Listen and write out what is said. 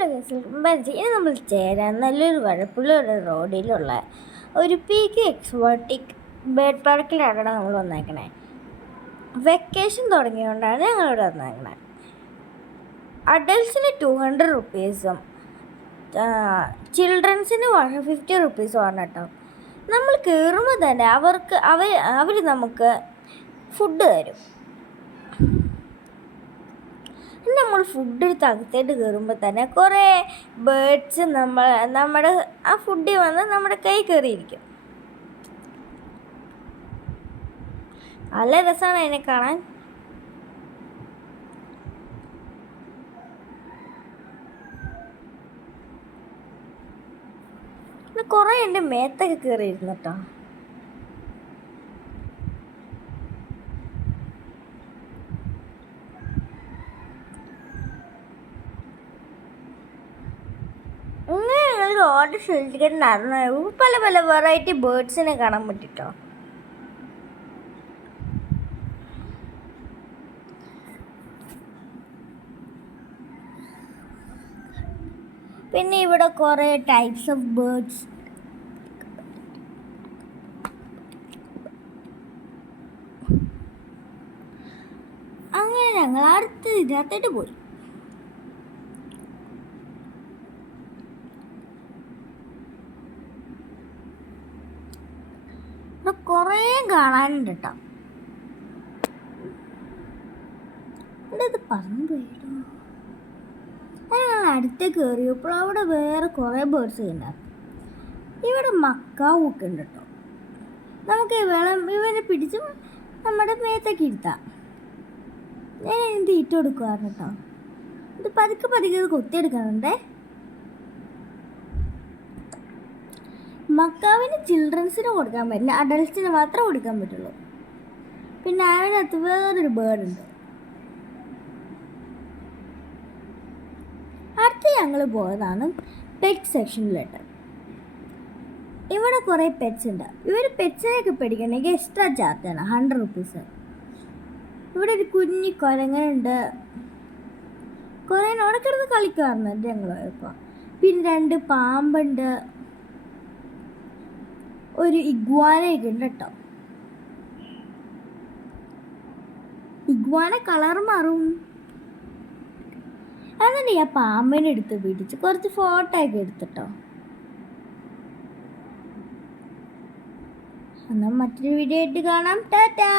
Hello guys ഇനി നമ്മൾ ചേരാൻ നല്ലൊരു വഴപ്പുള്ള ഒരു റോഡിലുള്ള ഒരു പി കെ എക്സോട്ടിക് ബേർഡ് പാർക്കിലാണ് നമ്മൾ വന്നേക്കണേ. വെക്കേഷൻ തുടങ്ങിയതുകൊണ്ടാണ് ഞങ്ങളിവിടെ വന്നേക്കണേ. അഡൽട്ട്സിന് ടു ഹൺഡ്രഡ് റുപ്പീസും ചിൽഡ്രൻസിന് വൺ ഫിഫ്റ്റി റുപ്പീസും ആണ് കേട്ടോ. നമ്മൾ കയറുമ്പോൾ തന്നെ അവർക്ക് അവർ അവർ നമുക്ക് ഫുഡ് തരും. നമ്മൾ ഫുഡ് എടുത്ത് അകത്തേട്ട് കയറുമ്പോൾ തന്നെ കുറേ ബേഡ്സ് നമ്മൾ നമ്മുടെ ആ ഫുഡിൽ വന്ന് നമ്മുടെ കൈ കയറിയിരിക്കും നല്ല രസമാണ് അതിനെ കാണാൻ. കുറേ എന്റെ മേത്തൊക്കെ കയറിയിരുന്നു കേട്ടോ ഞങ്ങൾക്ക് ഓർഡർ ഷെൽറ്റിക്കറ്റുണ്ടായിരുന്നു പല പല വെറൈറ്റി ബേർഡ്സിനെ കാണാൻ പറ്റിട്ടോ. പിന്നെ ഇവിടെ കുറേ ടൈപ്സ് ഓഫ് ബേർഡ്സ് അങ്ങനെ ഞങ്ങൾ അടുത്ത് ഇതിനകത്തേട്ട് പോയി. ഇവിടെ കുറേ കാണാനുണ്ട് കേട്ടോ ഇവിടെ ഇത് പറന്നു പോയിട്ടോ ഞങ്ങൾ അടുത്ത് കയറിയപ്പോൾ അവിടെ വേറെ കുറേ ബേർഡ്സ് ഉണ്ടായിരുന്നു ഇവിടെ മക്കാവൊക്കെ ഉണ്ട് കേട്ടോ നമുക്ക് വെള്ളം ഇവരെ പിടിച്ചും നമ്മുടെ മേത്തേക്ക് ഇരുത്താം. ഞാൻ ഇതിന് തീറ്റ കൊടുക്കുമായിരുന്നു കേട്ടോ ഇത് പതുക്കെ പതുക്കെ കൊത്തിയെടുക്കണുണ്ടേ മക്കാവിന് ചിൽഡ്രൻസിന് കൊടുക്കാൻ പറ്റില്ല. അഡൽട്ട്സിന് മാത്രമേ കൊടുക്കാൻ പറ്റുള്ളൂ. പിന്നെ അതിനകത്ത് വേറൊരു ബേർഡ് ഉണ്ട്. അടുത്ത് ഞങ്ങൾ പോയതാണ് പെറ്റ് സെക്ഷനിലോട്ട് ഇവിടെ കുറേ പെറ്റ്സ് ഉണ്ട്. ഇവർ പെറ്റ്സിനെയൊക്കെ പേടിക്കണമെങ്കിൽ എക്സ്ട്രാ ചാർജ് ആണ്. ഹൺഡ്രഡ് റുപ്പീസ് ഇവിടെ ഒരു കുഞ്ഞി കുരങ്ങനുണ്ട്. കുറേ കിടന്ന് കളിക്കാറുണ്ട് ഞങ്ങൾ ഇപ്പോൾ പിന്നെ രണ്ട് പാമ്പുണ്ട്. ഒരു ഇഗ്വാനയൊക്കെ ഉണ്ട് കേട്ടോ. ഇഗ്വാന കളർ മാറും. അതന്നെ ഞാൻ പാമ്പിനെ എടുത്ത് പിടിച്ച് കുറച്ച് ഫോട്ടോ ഒക്കെ എടുത്തിട്ടോ. എന്നാൽ മറ്റൊരു വീഡിയോ ആയിട്ട് കാണാം. ടാറ്റാ.